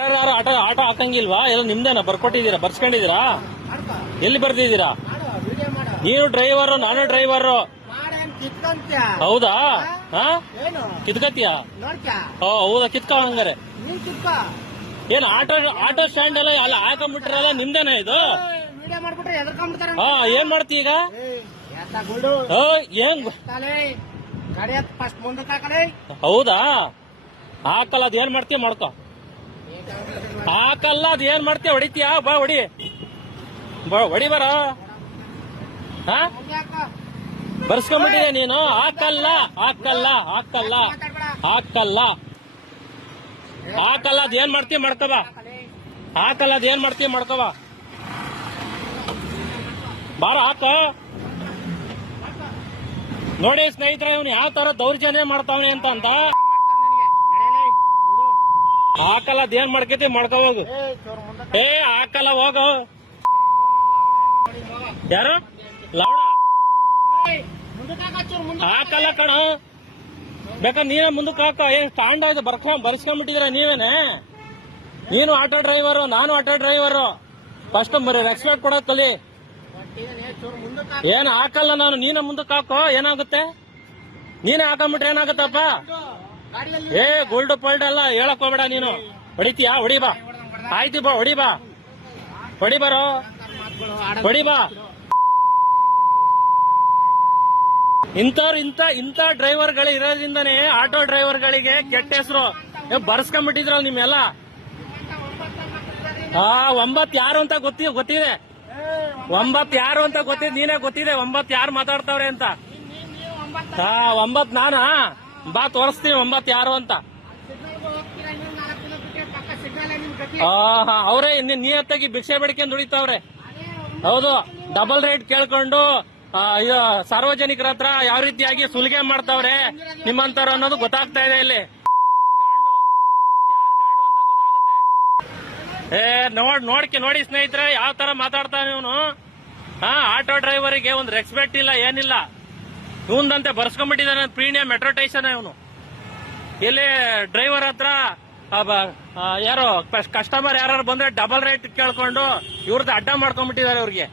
ಯಾರು auto auto ಹಾಕಂಗಿಲ್ವಾ? ಎಲ್ಲ ನಿಮ್ದೇನಾ? ಬರ್ಕೊಟ್ಟಿದ್ದೀರಾ? ಬರ್ಸ್ಕೊಂಡಿದ್ದೀರಾ? ಎಲ್ಲಿ ಬರ್ದಿದ್ದೀರಾ? ನೀವು ಡ್ರೈವರ್, ನಾನು ಡ್ರೈವರ್. ಹೌದಾ? ಕಿತ್ಕತ್ತೀಯಾ? ಹೌದಾ, ಕಿತ್ಕ ಹಂಗಾರೆ. ಏನ್ ಆಟೋ ಸ್ಟ್ಯಾಂಡ್ ಎಲ್ಲ ಅಲ್ಲ ಹಾಕೊಂಡ್ಬಿಟ್ರಲ್ಲ, ನಿಮ್ದೇನಾ ಇದು? ಏನ್ ಮಾಡ್ತಿ ಈಗ? ಏನ್ ಹೌದಾ? ಹಾಕಲ್ಲ, ಅದ್ ಏನ್ ಮಾಡ್ತೀಯ ಮಾಡ್ಕೊ. ಹಾಕಲ್ಲ, ಅದ್ ಏನ್ ಮಾಡ್ತೀಯ? ಹೊಡಿತೀಯ? ಬಾ ಹೊಡಿ, ಹೊಡಿ ಬರ. ಬರ್ಸ್ಕೊಂಡ್ಬಿಟ್ಟಿದೆ ನೀನು. ಹಾಕಲ್ಲ ಹಾಕಲ್ಲ ಹಾಕಲ್ಲ ಹಾಕಲ್ಲ ಹಾಕಲ್ಲ, ಅದ್ ಏನ್ ಮಾಡ್ತೀಯ ಮಾಡ್ಕೊಬ. ಹಾಕಲ್ಲ, ಅದ್ ಏನ್ ಮಾಡ್ತೀಯ ಮಾಡ್ಕೊಬ. ಬಾರ ಹಾಕ. ನೋಡಿ ಸ್ನೇಹಿತರೆ, ಇವನು ಯಾವ ತರ ದೌರ್ಜನ್ಯ ಮಾಡ್ತಾವನೆ ಅಂತ. ಹಾಕಲ್ಲ, ಅದ್ ಏನ್ ಮಾಡ್ಕೈತಿ ಮಾಡ್ಕೊ ಹೋಗು. ಹಾಕಲ್ಲ, ಹೋಗು. ಯಾರು? ಲವಣ ಹಾಕಲ್ಲ ಕಣ. ಬೇಕಾ ನೀನೇ ಮುಂದಕ್ಕೆ ಹಾಕ. ಏನ್ ಸ್ಟ್ಯಾಂಡ್ ಆಯ್ತು ಬರ್ಸ್ಕೊಂಡ್ಬಿಟ್ಟಿದ್ರ ನೀವೇನೆ? ನೀನು ಆಟೋ ಡ್ರೈವರ್, ನಾನು ಆಟೋ ಡ್ರೈವರ್. ಫಸ್ಟ್ ರೆಸ್ಪೆಕ್ಟ್ ಕೊಡೋದ್ ಕಲಿ. ಏನ್ ಹಾಕಲ್ಲ ನಾನು, ನೀನೇ ಮುಂದಕ್ಕೆ ಹಾಕೋ. ಏನಾಗುತ್ತೆ? ನೀನೇ ಹಾಕೊಂಡ್ಬಿಟ್ರೆ ಏನಾಗುತ್ತಪ್ಪ? ಗೋಲ್ಡ್ ಪಲ್ಡ್ ಎಲ್ಲ ಹೇಳಕ್ ಹೋಗ್ಬೇಡ ನೀನು. ಹೊಡಿತೀಯಾ? ಹೊಡಿ ಬಾ. ಆಯ್ತು ಬಾ, ಹೊಡಿ ಬಾ, ಹೊಡಿ ಬರೋ, ಹೊಡಿ ಬಾ. ಇಂಥ ಡ್ರೈವರ್ಗಳು ಇರೋದ್ರಿಂದಾನೇ ಆಟೋ ಡ್ರೈವರ್ಗಳಿಗೆ ಕೆಟ್ಟ ಹೆಸರು. ಬರ್ಸ್ಕೊಂಡ್ಬಿಟ್ಟಿದ್ರಲ್ಲ ನಿಮ್ಮೆಲ್ಲ. 9 ಯಾರು ಅಂತ ಗೊತ್ತಿದೆ. 9 ಯಾರು ಅಂತ ಗೊತ್ತಿದೆ. ನೀನೇ ಗೊತ್ತಿದೆ 9 ಯಾರು ಮಾತಾಡ್ತಾವ್ರೆ ಅಂತ. 9 ನಾನಾ? ಬಾ ತೋರಿಸ್ತೀನಿ 9 ಯಾರು ಅಂತ. ಅವರೇ ನಿಯತ್ತಾಗಿ ಭಿಕ್ಷೆ ಬೇಡಿಕೊಂಡು ದುಡಿತಾವ್ರೆ. ಹೌದು, ಡಬಲ್ ರೇಟ್ ಕೇಳ್ಕೊಂಡು ಸಾರ್ವಜನಿಕರ ಹತ್ರ ಯಾವ ರೀತಿಯಾಗಿ ಸುಲಿಗೆ ಮಾಡ್ತಾವ್ರೆ ನಿಮ್ಮಂತವ್ರು ಅನ್ನೋದು ಗೊತ್ತಾಗ್ತಾ ಇದೆ ಇಲ್ಲಿ. ಗಾಂಡು ಯಾರ್ ಗಾಂಡು ಅಂತ ಗೊತ್ತಾಗುತ್ತೆ. ನೋಡಿ ಸ್ನೇಹಿತರೆ, ಯಾವ ತರ ಮಾತಾಡ್ತಾನೆ ಇವನು. ಆಟೋ ಡ್ರೈವರಿಗೆ ಒಂದು ರೆಸ್ಪೆಕ್ಟ್ ಇಲ್ಲ, ಏನಿಲ್ಲ. ಇವಂದಂತೆ ಬರ್ಸ್ಕೊಂಡ್ಬಿಟ್ಟಿದ್ದಾನೆ ಪ್ರೀಮಿಯಂ ಮೆಟ್ರೋ ಸ್ಟೇಷನ್ ಇವನು. ಇಲ್ಲಿ ಡ್ರೈವರ್ ಹತ್ರ ಯಾರು ಕಸ್ಟಮರ್ ಯಾರು ಬಂದ್ರೆ ಡಬಲ್ ರೇಟ್ ಕೇಳ್ಕೊಂಡು ಇವ್ರದ್ದು ಅಡ್ಡ ಮಾಡ್ಕೊಂಡ್ಬಿಟ್ಟಿದ್ದಾರೆ. ಅವ್ರಿಗೆ